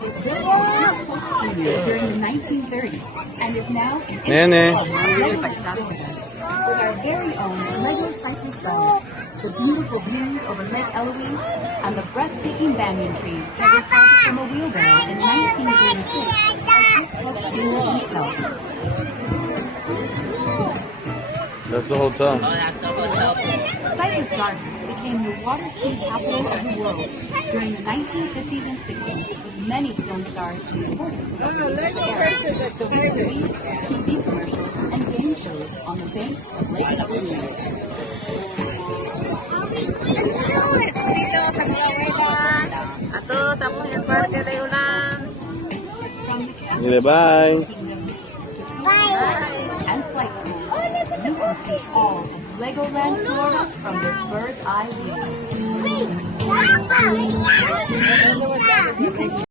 was built as a folk scenery during the 1930s and is now an with our very own Lego Cypress Gardens, the beautiful views over Lake Eloise, and the breathtaking banyan tree that was planted from a wheelbarrow in 1936 by folk singer himself. That's the hotel. Oh, that's the hotel. Cypress Gardens became the water ski capital of the world during the 1950s and 60s, with many film stars and sports celebrities there to movies, TV commercials, and game shows on the banks of Lake Eloise. A todos estamos en el parque legoland. Mire, bye. And flight school, you can see all of Legoland, Florida from this bird's eye view.